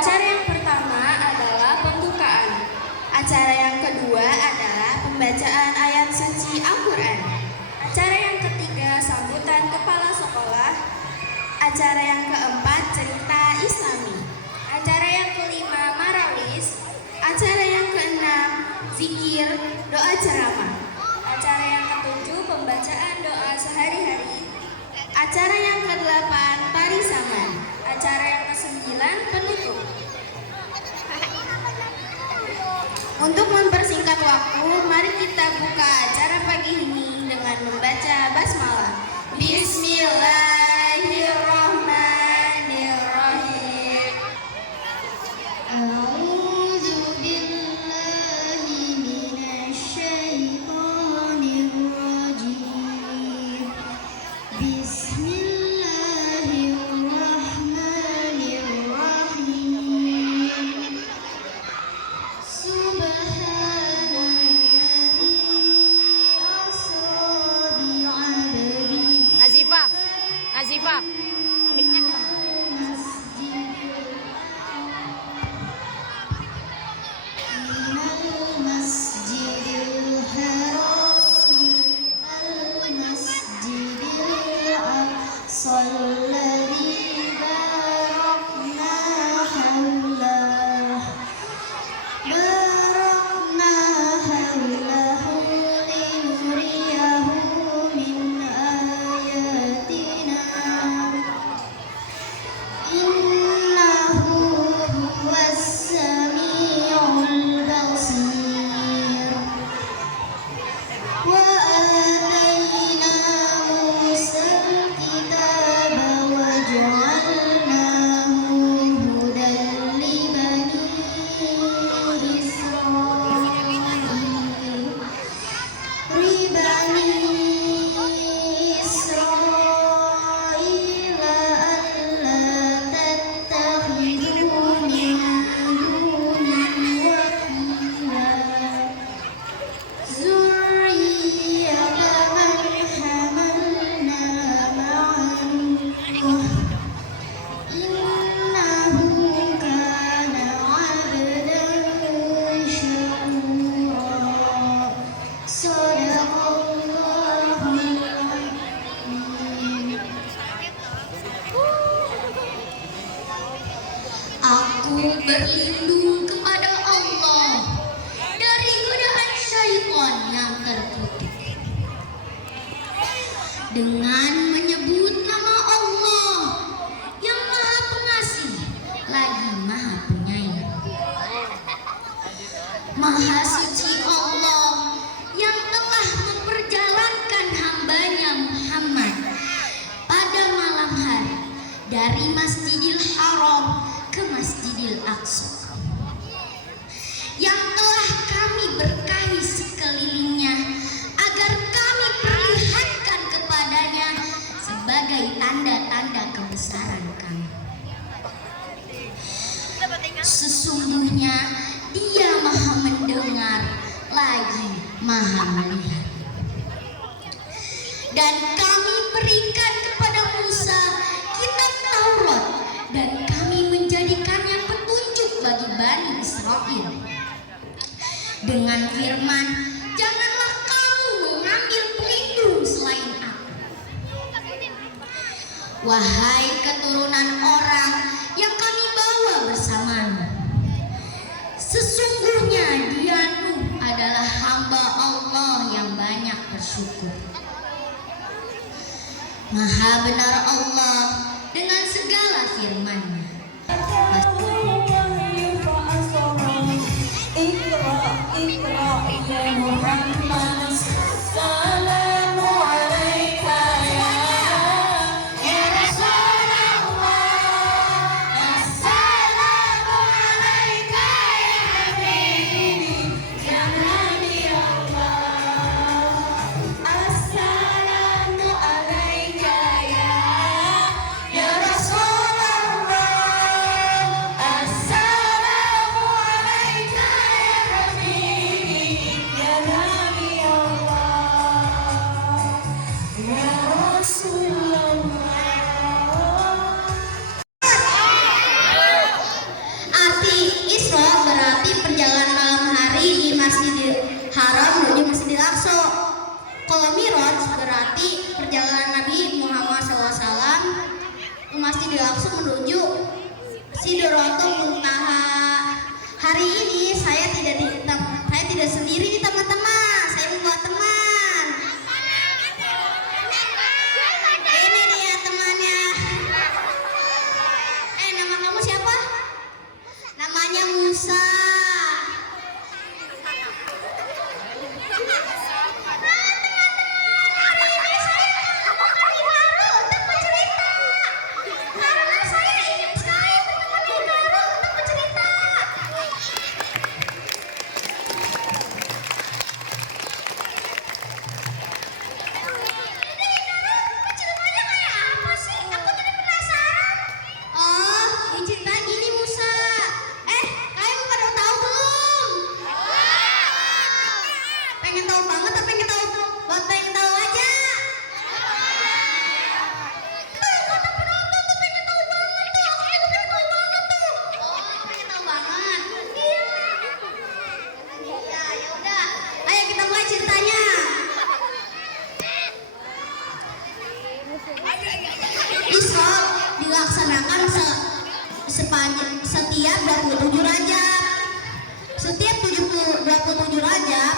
Acara yang pertama adalah pembukaan. Acara yang kedua adalah pembacaan ayat suci Al-Quran. Acara yang ketiga sambutan kepala sekolah. Acara yang keempat cerita Islami. Acara yang kelima marawis. Acara yang keenam zikir, doa ceramah. Acara yang ketujuh pembacaan doa sehari-hari. Acara yang kedelapan tari saman. Acara yang kesembilan penutup. Untuk mempersingkat waktu, mari kita buka acara pagi ini dengan membaca basmalah. Bismillahirrahmanirrahim. A'udzu billahi minasyaitonir rajim. Bismillahirrahmanirrahim. Nazifah, mic-nya ke Aku berlindung kepada Allah dari godaan syaitan yang terkutuk dengan menyebut nama Allah yang Maha Pengasih lagi Maha Penyayang. Maha suci Allah yang telah memperjalankan hambanya Muhammad pada malam hari dari Masjidil Haram ke Masjidil Aqsa, yang telah kami berkahi sekelilingnya agar kami perlihatkan kepadanya sebagai tanda-tanda kebesaran kami. Sesungguhnya Dia Maha mendengar lagi Maha melihat. Dan kami berikan kepada Musa kitab Taurat dan kami menjadikannya petunjuk bagi Bani Israel dengan firman, janganlah kamu mengambil pelindung selain aku. Wahai keturunan orang yang kami bawa bersamamu, sesungguhnya dia Nuh adalah hamba Allah yang banyak bersyukur. Maha benar Allah dengan segala firman-Nya. Isra Mi'raj berarti perjalanan Nabi Muhammad SAW ke Masjidil Aqsa menuju Sidratul Muntaha. Hari ini saya tidak sendiri nih teman-teman, saya membawa teman. Ini dia temannya. Nama kamu siapa? Namanya Musa. Isra dilaksanakan setiap 27 Rajab. Setiap 27 Rajab,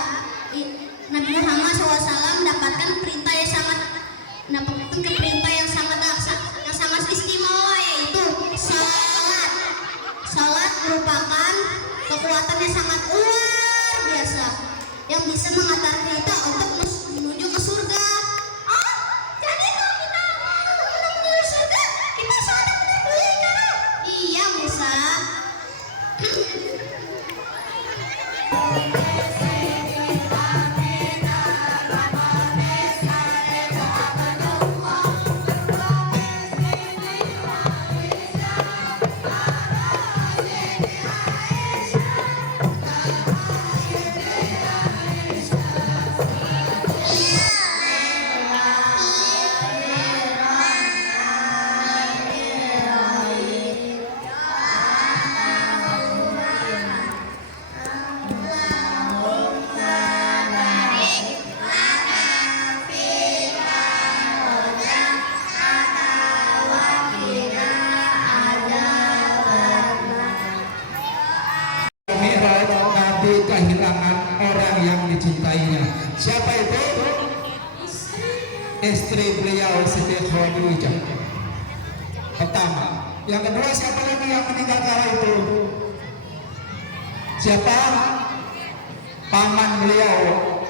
Nabi Muhammad SAW mendapatkan perintah yang sangat istimewa, yaitu salat. Salat merupakan kekuatan yang sangat luar biasa yang bisa mengantar kita untuk menuju ke surga. Jadi kalau kita mau menuju surga, kita sholat benar dulu ya. Iya, Musa. Nabi kehilangan orang yang dicintainya. Siapa itu? Istri beliau Siti Khadijah. Pertama. Yang kedua, siapa lagi yang meninggal kala itu? Siapa? Paman beliau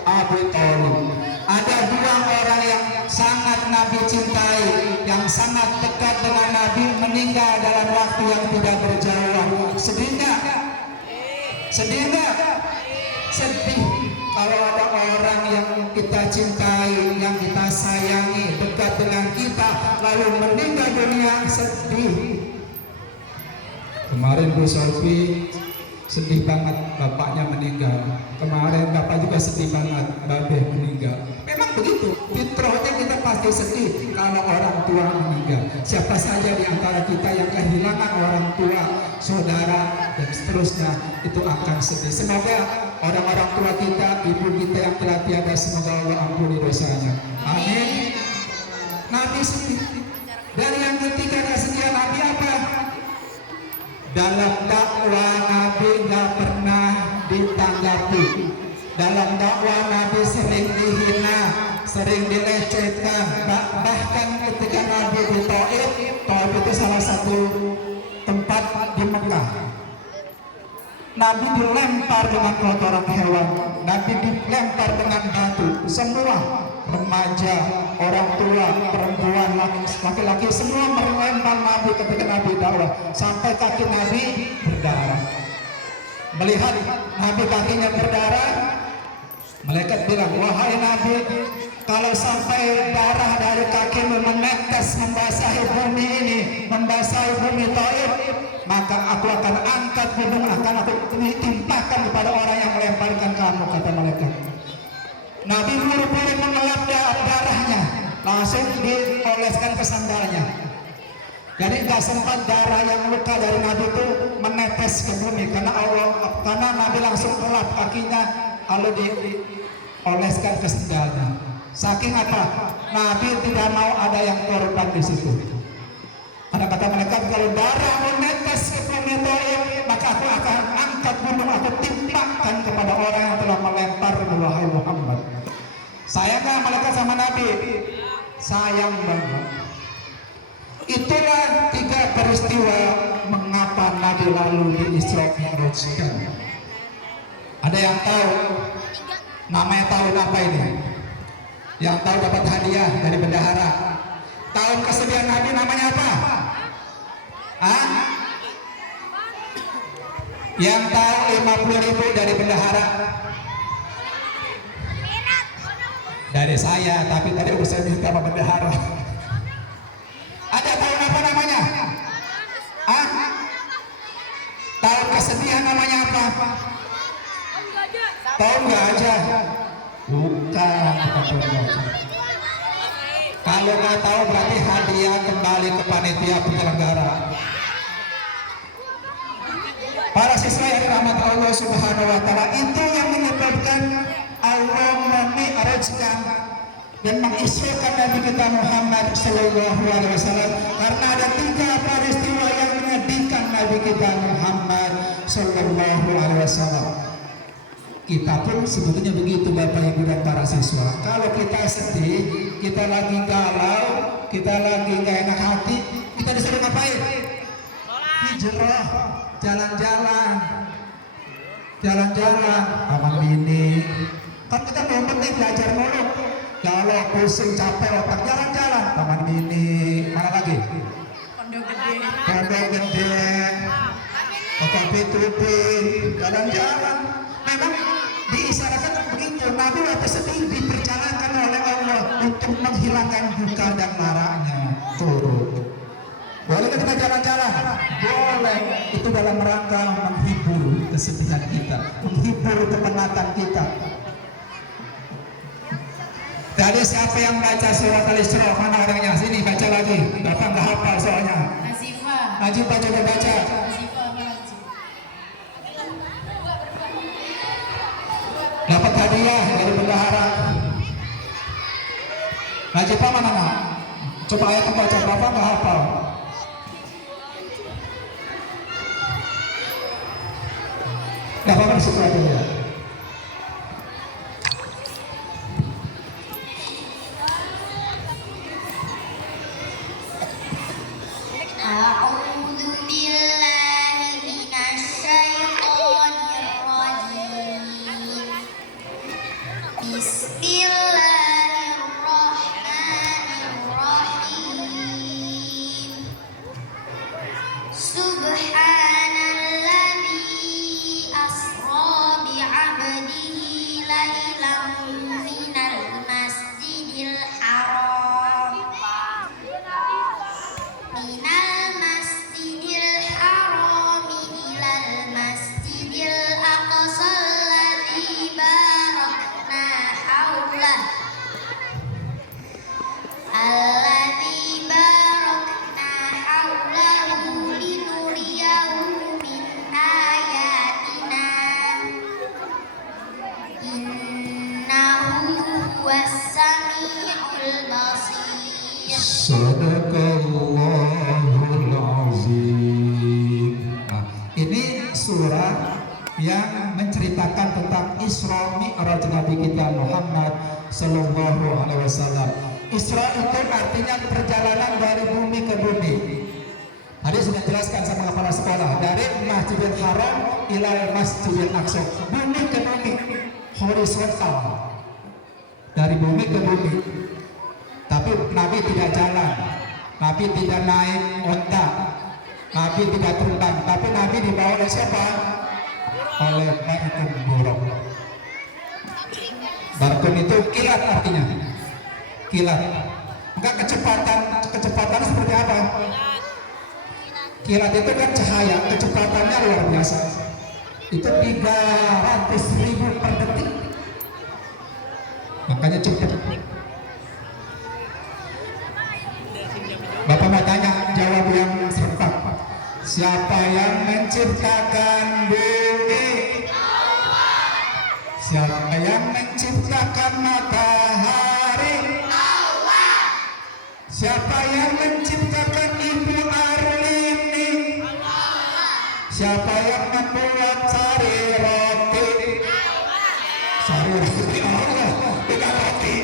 Abu Thalib. Ada dua orang yang sangat Nabi cintai, yang sangat dekat dengan Nabi, meninggal dalam waktu yang tidak berjauhan. Sedih nggak? Sedih nggak? Sedih kalau ada orang yang kita cintai, yang kita sayangi, dekat dengan kita, lalu meninggal dunia. Sedih. Kemarin Bu Solvi sedih banget bapaknya meninggal. Kemarin bapak juga sedih banget babe meninggal. Memang begitu, fitrahnya kita pasti sedih kalau orang tua meninggal. Siapa saja di antara kita yang kehilangan orang tua, saudara, dan seterusnya, itu akan sedih. Semoga orang-orang tua kita, ibu kita yang telah tiada, semoga Allah ampuni dosanya. Amin. Nabi sedih. Dan yang ketiga kesedihan Nabi apa? Dalam dakwah Nabi gak pernah ditanggapi. Dalam dakwah Nabi sering dihina, sering dilecehkan. Bahkan ketika Nabi di Taif, Taif itu salah satu tempat di Mekah, Nabi dilempar dengan kotoran hewan, Nabi dilempar dengan batu. Semua remaja, orang tua, perempuan, laki-laki, semua melempar Nabi ketika Nabi dakwah, sampai kaki Nabi berdarah. Melihat Nabi kakinya berdarah, malaikat bilang, wahai Nabi, kalau sampai darah dari kakimu menetes membasahi bumi ini, membasahi bumi Taif, maka aku akan angkat gunung, akan aku timpakan kepada orang yang melemparkan kamu, kata malaikat. Nabi buru-buru mengelap darahnya, langsung dioleskan ke sandalnya. Jadi gak sempat darah yang luka dari Nabi itu menetes ke bumi, karena Nabi langsung elap kakinya, lalu dioleskan ke sandalnya. Saking apa? Nabi tidak mau ada yang korban di situ. Ada kata mereka, kalau darah menetes ke bumi Taif, maka aku akan angkat gunung, aku timpakan kepada orang yang telah melempar wahai Muhammad. Sayang nggak malaikat sama Nabi? Sayang banget. Itulah 3 peristiwa mengapa Nabi lalu di Isra Mi'rajkan. Ada yang tahu? Namanya tahun apa ini? Yang tahu dapat hadiah dari bendahara. Tahun kesedihan Nabi namanya apa? Hah? Yang tahu 50.000 dari bendahara? Dari saya, tapi tadi saya minta sama bendahara. Ada tahun apa namanya? Hah? Tahun kesedihan namanya apa? Tahun gajah. Bukan tahun gajah. Kalau nggak tahu berarti hadiah kembali ke panitia penyelenggara. Para siswa yang dirahmati Allah Subhanahu wa taala, itu yang menyebabkan Allah memi'rajkan dan mengisrakan Nabi kita Muhammad sallallahu alaihi wasallam, karena ada 3 peristiwa yang menyedihkan Nabi kita Muhammad sallallahu alaihi wasallam. Kita pun sebetulnya begitu Bapak Ibu dan para siswa. Kalau kita sedih, kita lagi galau, kita lagi nggak enak hati, kita disuruh ngapain? Hijrah, jalan-jalan, aman bini. Kan kita mau penting belajar mulu. Kalau pusing capek otak, jalan-jalan, aman bini. Mana lagi? Pondok gede, Bapak P2P, jalan-jalan. Memang diisyaratkan begitu. Nabi waktu sedih diperjalankan oleh Allah untuk menghilangkan duka dan marahnya. Tuh. Boleh kita jalan-jalan? Boleh. Itu dalam rangka menghibur kesedihan kita, menghibur kepenatan kita. Tadi siapa yang baca surat Al-Isra? Mana orangnya? Sini baca lagi. Bapak nggak hafal soalnya. Najib baca. Dapat hadiah dari bendahara. Najib apa mana? Coba ayat baca. Bapak nggak hafal. Nggak apa-apa disitu aja ya. Sadaqallahul azim. Nah, ini surah yang menceritakan tentang Isra Mi'raj Nabi kita Muhammad sallallahu alaihi wasallam. Isra itu artinya perjalanan dari bumi ke bumi. Tadi sudah jelaskan sama kepala sekolah, dari Masjidil Haram ila Masjidil Aqsa, bumi ke bumi, horizontal, dari bumi ke bumi. Tapi Nabi tidak jalan, Nabi tidak naik onta, Nabi tidak terbang, tapi Nabi dibawa oleh siapa? Oleh Barkun Buruk. Barkun itu kilat artinya, kilat. Enggak kecepatan seperti apa? Kilat itu kan cahaya, kecepatannya luar biasa. Itu 300.000 per detik. Makanya cepat. Bapak mau tanya, jawab yang serempak. Siapa yang menciptakan bumi? Siapa yang menciptakan matahari? Siapa yang membuat sari roti? Sari roti Allah, bukan roti.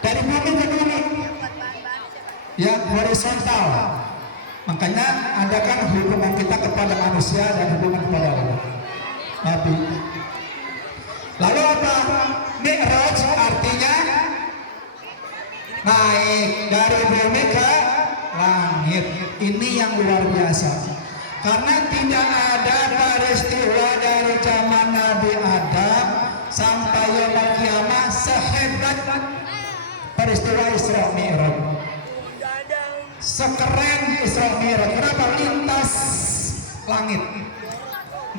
Dari bumi ke bumi yang horizontal. Makanya ada kan hubungan kita kepada manusia dan hubungan kepada Allah. Nabi. Lalu apa? Mi'raj artinya naik dari bumi ke langit. Ini yang luar biasa. Karena tidak ada peristiwa dari zaman Nabi Adam sampai yaumul kiamah sehebat peristiwa Isra Mi'raj. Sekeren Isra Mi'raj. Kenapa? Lintas langit.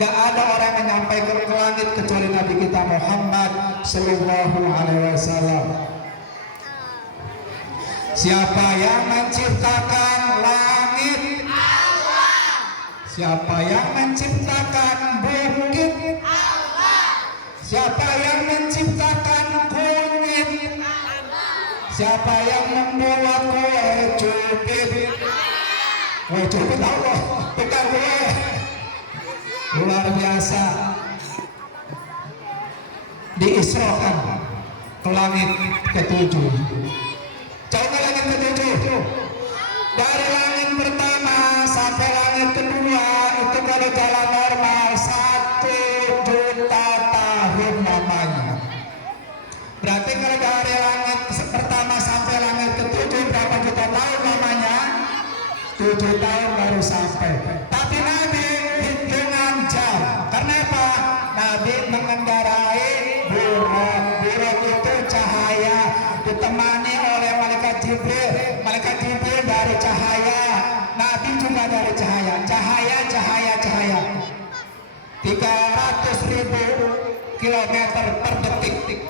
Gak ada orang yang nyampai ke langit kecuali Nabi kita Muhammad Sallallahu Alaihi Wasallam. Siapa yang menciptakan langit? Allah. Siapa yang menciptakan bukit? Allah. Siapa yang menciptakan kunyit? Siapa yang membuat kue cubit? Kue cubit Allah, bukan kue. Luar biasa. Diisrokan ke langit ketujuh. Jauh ke langit ketujuh. Dari langit pertama sampai langit kedua itu kalau jalan normal 1 juta tahun namanya. Berarti kalau dari langit pertama sampai langit ketujuh berapa juta tahun namanya? 7 tahun baru sampai. Tapi Nabi hitungan jam. Karena apa? Nabi mengendarai buruk. Buruk itu cahaya ditemani oleh malaikat Jibril. Malaikat Jibril dari cahaya. Nabi juga dari cahaya. Cahaya, cahaya, cahaya. 300.000 kilometer per detik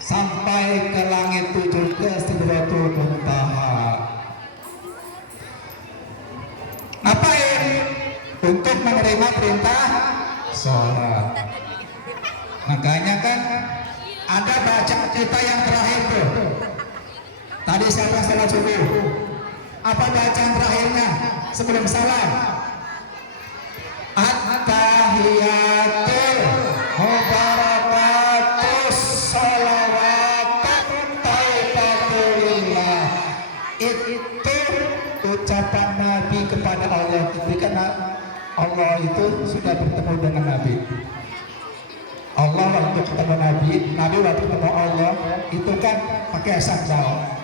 sampai ke langit 7 ke Sidratul Muntaha. Ngapain? Untuk menerima perintah sholat. Makanya kan ada baca kita yang terakhir tuh. Tadi siapa salat subuh? Apa bacaan terakhirnya sebelum salam? At-tahiyatul mubarakatus sholawatut thayyibatulillah. Itu ucapan Nabi kepada Allah. Karena Allah itu sudah bertemu dengan Nabi. Allah waktu ketemu Nabi, Nabi waktu ketemu Allah itu kan pakai sandal.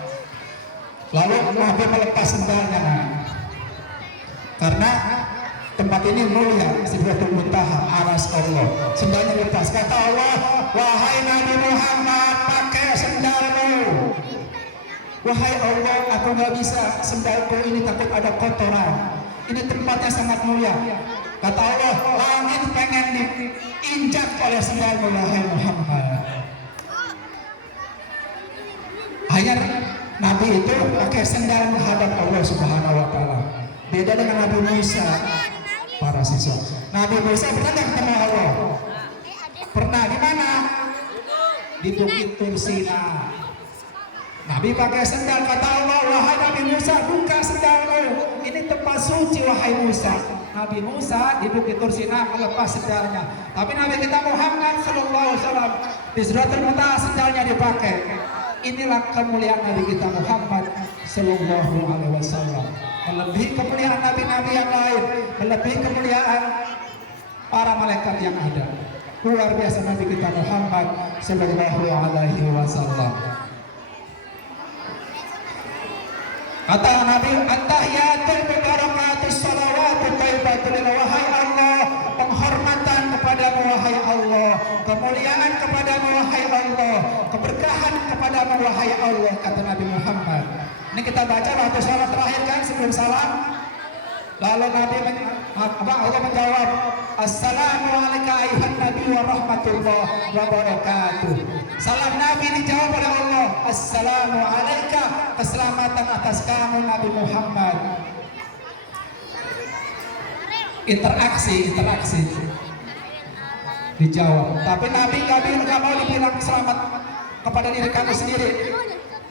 Lalu Nabi melepas sandalnya, karena tempat ini mulia, Sidratul Muntaha, aras Allah. Sandalnya lepas. Kata Allah, wahai Nabi Muhammad, pakai sandalmu. Wahai Allah, aku nggak bisa, sandalku ini takut ada kotoran. Ini tempatnya sangat mulia. Kata Allah, langit pengen diinjak oleh sandalmu, wahai Muhammad. Akhirnya Nabi itu pakai sandal menghadap Allah Subhanahu Wa Taala. Beda dengan Nabi Musa. Para siswa, Nabi Musa pernah ketemu Allah. Pernah di mana? Di Bukit Tursina. Nabi pakai sandal. Kata Allah, wahai Nabi Musa, buka sandalmu. Ini tempat suci, wahai Musa. Nabi Musa di Bukit Tursina melepas sandalnya. Tapi Nabi kita Muhammad Sallallahu Alaihi Wasallam di Sidratul Muntaha sandalnya dipakai. Inilah kemuliaan Nabi kita Muhammad Sallallahu Alaihi Wasallam. Melebihi kemuliaan nabi-nabi yang lain, melebihi kemuliaan para malaikat yang ada. Luar biasa Nabi kita Muhammad Sallallahu Alaihi Wasallam. Kata Nabi, at-tahiyatul mubarakatus shalawatut thayyibatulillah. Wahai Allah, penghormatan kepadamu wahai Allah, kemuliaan kepadamu wahai Allah, keberkahan kepadamu wahai Allah, kata Nabi Muhammad. Ini kita baca waktu salat terakhir kan sebelum salam. Lalu Nabi Allah menjawab, Assalamualaikum ayuhan Nabi wa rahmatullah wa barakatuh. Salam Nabi dijawab oleh Allah, Assalamualaikum, keselamatan atas kamu Nabi Muhammad. Interaksi dijawab. Tapi Nabi nggak mau dibilang selamat kepada diri kamu sendiri.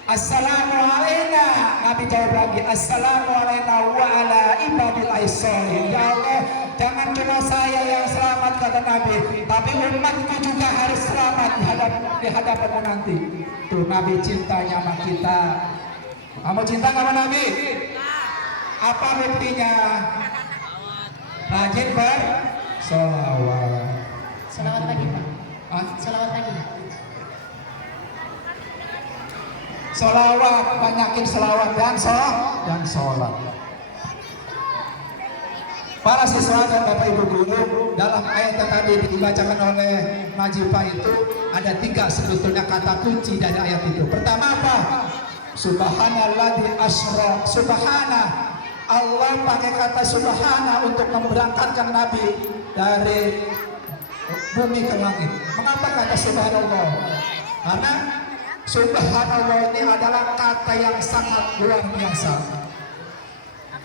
Assalamualaikum. Nabi jawab lagi, Assalamualaikum wa ala ibadillahi sholihin. Ya Allah, jangan cuma saya yang selamat kata Nabi, tapi umatku juga harus selamat di hadapanmu nanti. Tuh Nabi cintanya sama kita. Kamu cinta sama Nabi? Apa buktinya? Rajin bersolawat. Selawat lagi Pak. Hah? Selawat lagi. Solawat, banyakin selawat dan sholat. Para siswa dan Bapak Ibu guru, dalam ayat yang tadi dibacakan oleh Najibah itu ada 3 sebetulnya kata kunci dari ayat itu. Pertama apa? Subhanalladzi asra. Subhana, Allah pakai kata subhana untuk memberangkatkan Nabi dari bumi ke langit. Mengapa kata subhanallah? Karena subhanallah ini adalah kata yang sangat luar biasa.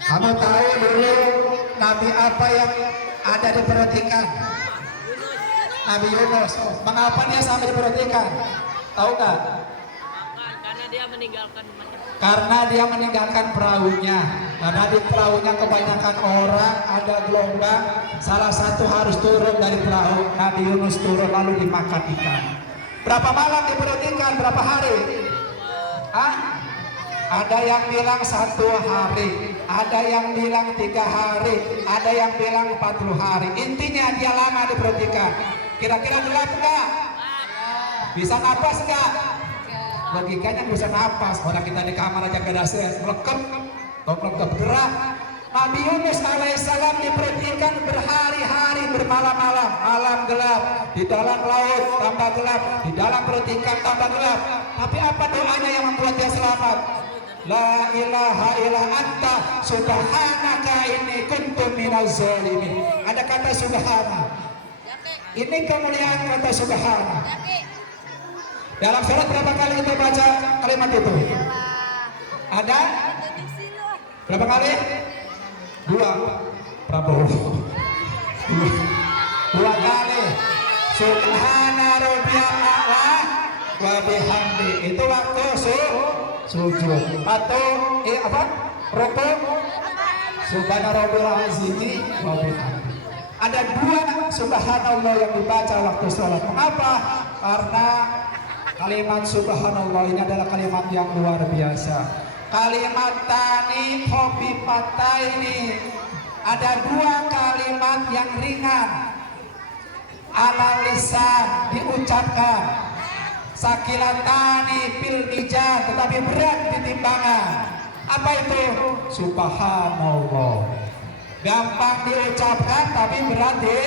Kamu tahu dulu Nabi apa yang ada diperhatikan? Nabi Yunus. Mengapa dia sampai diperhatikan? Tahu nggak? Karena dia meninggalkan perahunya. Karena di perahunya kebanyakan orang, ada gelombang. Salah satu harus turun dari perahu. Nabi Yunus turun lalu dimakan ikan. Berapa malam diperhatikan? Berapa hari? Ada yang bilang 1 hari, ada yang bilang 3 hari, ada yang bilang 40 hari. Intinya dia lama diperhatikan. Kira-kira gelap enggak? Bisa napas enggak? Logikanya bisa napas. Orang kita di kamar aja gak ada ses, melekep gerak. Nabi Yunus alaihissalam diperhatikan berhari-hari, bermalam-malam, malam gelap, di dalam laut tambah gelap, di dalam perhatikan tambah gelap. Tapi apa doanya yang membuat dia selamat? La ilaha illa anta subhanaka inni kuntu minaz zalimin. Ada kata subhana. Ini kemuliaan kata subhana. Dalam surat berapa kali kita baca kalimat itu? Ada? Berapa kali? 2. Prabowo. 2 kali. Subhana rabbiyal a'la wa bihamdi. Itu waktu sujud. Atau apa? Rukuk. Subhana rabbiyal azim wa bihamdi. Ada 2 subhanallah yang dibaca waktu sholat. Mengapa? Karena kalimat subhanallah ini adalah kalimat yang luar biasa. Kalimat tani hobi patah ini ada 2 kalimat yang ringan ala lisan diucapkan, sakilatani fil mizan tetapi berat di timbangan. Apa itu? Subhanallah, gampang diucapkan tapi berat di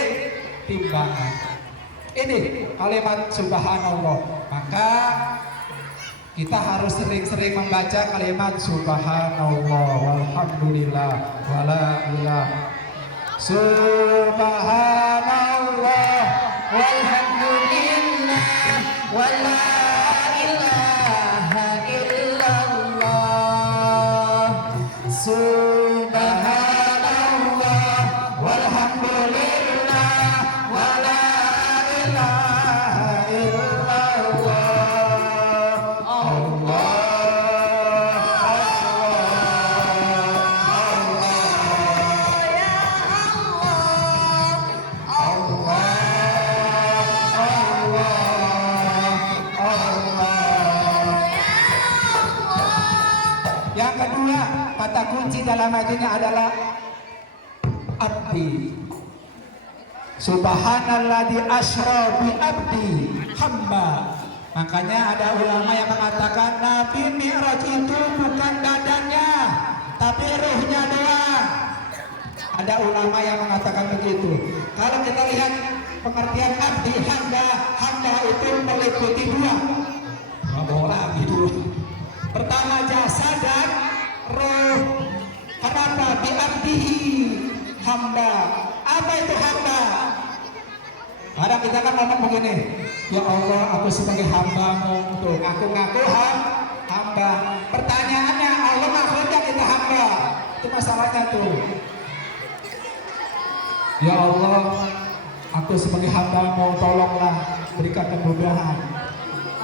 timbangan. Ini kalimat subhanallah. Maka kita harus sering-sering membaca kalimat subhanallah walhamdulillah wala ilaha. Subhanallah walhamdulillah wala ilaha illallah. Subhanallah walhamdulillah wala ilaha illallah. Yang kedua, kata kunci dalam ayat ini adalah abdi. Subhanalladzi asra bi abdi hamba. Makanya ada ulama yang mengatakan Nabi Mi'raj itu bukan badannya, tapi ruhnya doang. Ada ulama yang mengatakan begitu. Kalau kita lihat pengertian abdi, hamba itu meliputi 2. Lagi dulu. Pertama jasad dan roh. Kenapa? Bi abdihi, hamba. Apa itu hamba? Kadang kita kan ngomong begini, ya Allah, aku sebagai hamba-Mu, tuh ngaku-ngaku hamba. Pertanyaannya, Allah makhluknya kita hamba. Itu masalahnya tuh. Ya Allah, aku sebagai hamba-Mu, tolonglah berikan kemudahan.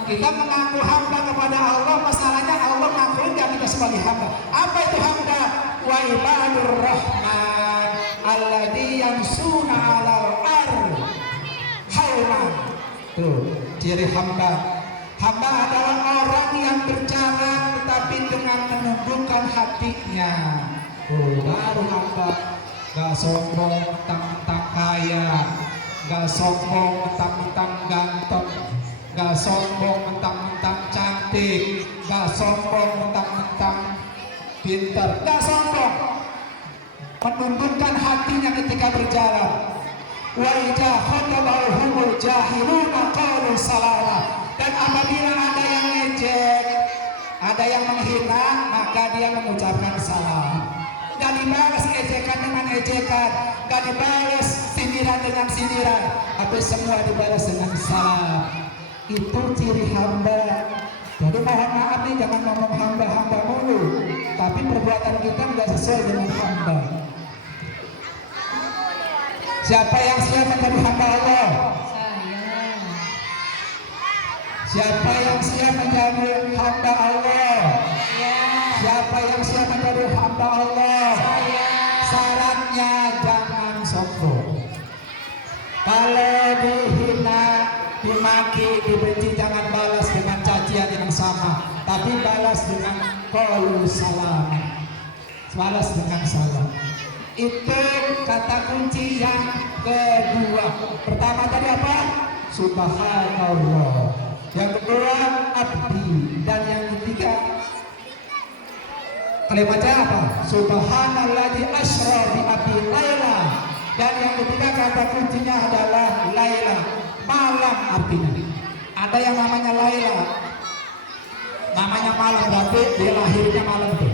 Kita mengaku hamba kepada Allah, masalahnya Allah mengaku kita sebagai hamba. Apa itu hamba? Wa ibadur rahman alladzi yamsuna 'alal ardh hauna. Tuh, ciri hamba. Hamba adalah orang yang berjalan tetapi dengan menundukkan hatinya. Baru hamba. Gak sombong mentang-mentang kaya, gak sombong mentang-mentang ganteng, gak sombong mentang-mentang cantik, gak sombong mentang-mentang pintar, gak sombong. Menundukkan hatinya ketika berjalan. Wa idza khatabahumul jahiluna qalu salama. Dan apabila ada yang ngejek, ada yang menghina, maka dia mengucapkan salam. Gak dibalas ejekan dengan ejekan, gak dibalas sindiran dengan sindiran, tapi semua dibalas dengan salam. Itu ciri hamba. Jadi mohon maaf nih, jangan ngomong hamba-hamba mulu, tapi perbuatan kita nggak sesuai dengan hamba. Siapa yang siap menjadi hamba Allah? Siapa yang siap menjadi hamba Allah? Siapa yang siap menjadi hamba Allah? Syaratnya jangan sombong. Kalau dihina, dimaki, dibenci, jangan balas dengan cacian yang sama, tapi balas dengan qaulu salam. Balas dengan salam. Itu kata kunci yang kedua. Pertama tadi apa? Subhanallah. Yang kedua abdi. Dan yang ketiga kalimatnya apa? Subhanalladzi asra bi abdi laila. Dan yang ketiga kata kuncinya adalah laila, malam artinya. Ada yang namanya laila, namanya malam, berarti dia lahirnya malam itu.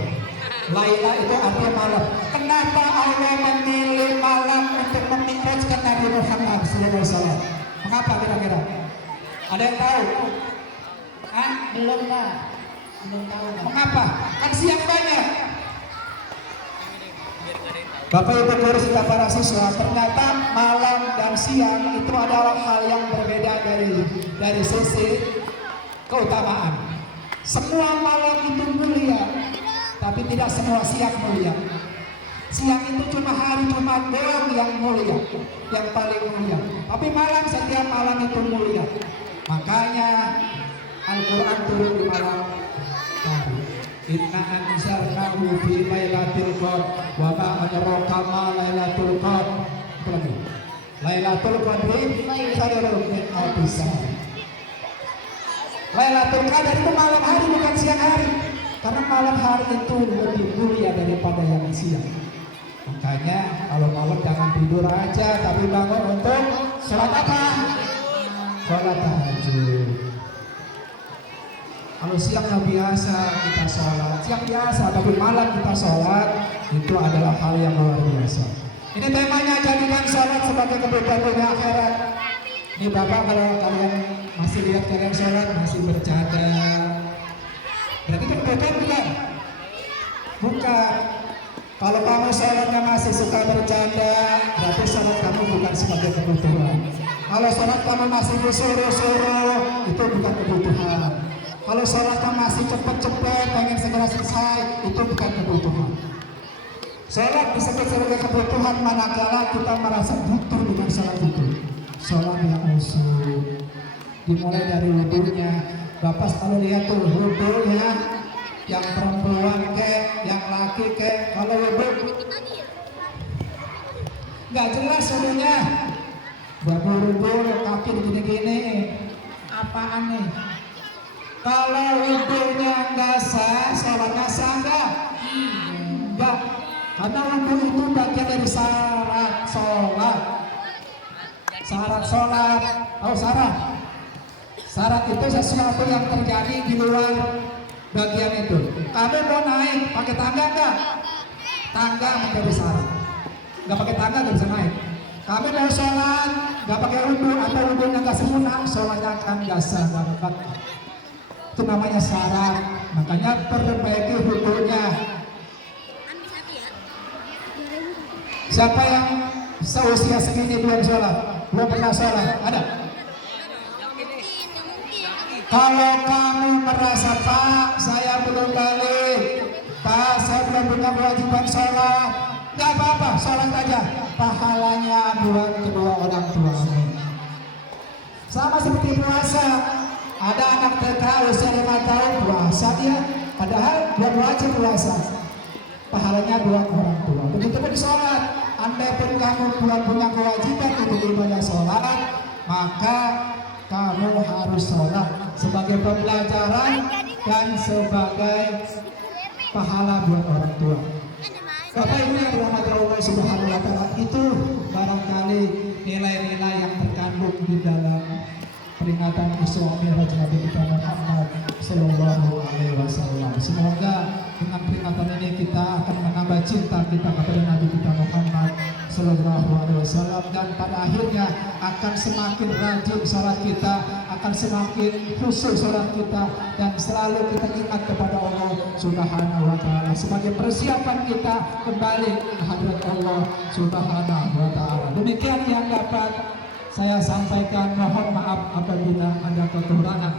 Laila itu artinya malam. Kenapa Allah memilih malam untuk memikrajkan Nabi Muhammad SAW? Mengapa kira-kira? Ada yang tahu? Belum lah. Belum tahu. Mengapa? Kan siang banyak. Bapak Ibu guru serta para siswa, ternyata malam dan siang itu adalah hal yang berbeda dari sisi keutamaan. Semua malam itu mulia, tapi tidak semua siang mulia. Siang itu cuma hari Jumat doang yang mulia, yang paling mulia. Tapi malam, setiap malam itu mulia. Makanya Al-Quran turun di malam hari. Inna anzalnahu fi lailatul qadr wa ma adraka ma lailatul qadr. Lailatul Qadri khairun min alfi syahr. Lailatul Qadar itu malam hari, bukan siang hari. Karena malam hari itu lebih mulia daripada yang siang. Makanya kalau malam jangan tidur aja, tapi bangun untuk sholat apa? Sholat tahajud. Kalau siangnya biasa kita sholat, siang biasa, tapi malam kita sholat, itu adalah hal yang luar biasa. Ini temanya, jadikan sholat sebagai kebutuhan dunia akhirat. Ini Bapak, kalau kalian masih lihat kalian sholat, masih bercadar, berarti itu kebutuhan bukan? Bukan. Kalau kamu sholatnya masih suka bercanda, berarti sholat kamu bukan sebagai kebutuhan. Kalau sholat kamu masih disuruh-suruh, itu bukan kebutuhan. Kalau sholat kamu masih cepat-cepat, pengen segera selesai, itu bukan kebutuhan. Sholat disebut sebagai kebutuhan manakala kita merasa butuh dengan sholat itu. Sholat yang usul, dimulai dari wudunya. Bapak selalu lihat tuh wudunya, yang perempuan kek, yang laki kek. Kalau wudu nggak jelas wudunya. Bapak wudu kaki begini-gini, apaan nih? Kalau wudunya nggak sah, sholatnya sah nggak? Enggak. Karena wudu itu bagian dari syarat sholat. Syarat sholat, tahu syarat? Syarat itu sesuatu yang terjadi di luar bagian itu. Kamu mau naik pakai tangga nggak? Tangga menjadi syarat. Nggak pakai tangga nggak bisa naik. Kamu mau sholat nggak pakai wudu atau wudunya nggak sempurna, sholatnya akan nggak sah, nggak. Itu namanya syarat. Makanya perbaiki wudunya. Siapa yang seusia segini belum sholat? Belum pernah sholat? Ada? Kalau kamu merasa, Pak, saya belum balik, Pak, saya belum punya kewajiban sholat, nggak apa-apa, sholat aja. Pahalanya buat kedua orang tuamu. Sama seperti puasa. Ada anak TK usia 5 tahun puasa dia, padahal dia wajib puasa. Pahalanya buat orang tua. Begitu pun sholat. Andai pun kamu belum punya kewajiban untuk ibadah sholat, maka kamu harus sholat sebagai pembelajaran dan sebagai pahala buat orang tua. Bapak Ibu yang dirahmati Allah Subhanahu wa Ta'ala, itu barangkali nilai-nilai yang terkandung di dalam peringatan Isra Mi'raj Nabi kita Muhammad Sallallahu Alaihi Wasallam. Semoga dengan peringatan ini kita akan menambah cinta kita kepada Nabi kita Muhammad Sallallahu Alaihi Wasallam, dan pada akhirnya akan semakin rajin salat kita, akan semakin khusyuk salat kita, dan selalu kita ingat kepada Allah Subhanahu wa Ta'ala sebagai persiapan kita kembali ke hadirat Allah Subhanahu wa Ta'ala. Demikian yang dapat saya sampaikan, mohon maaf apabila ada kekurangan.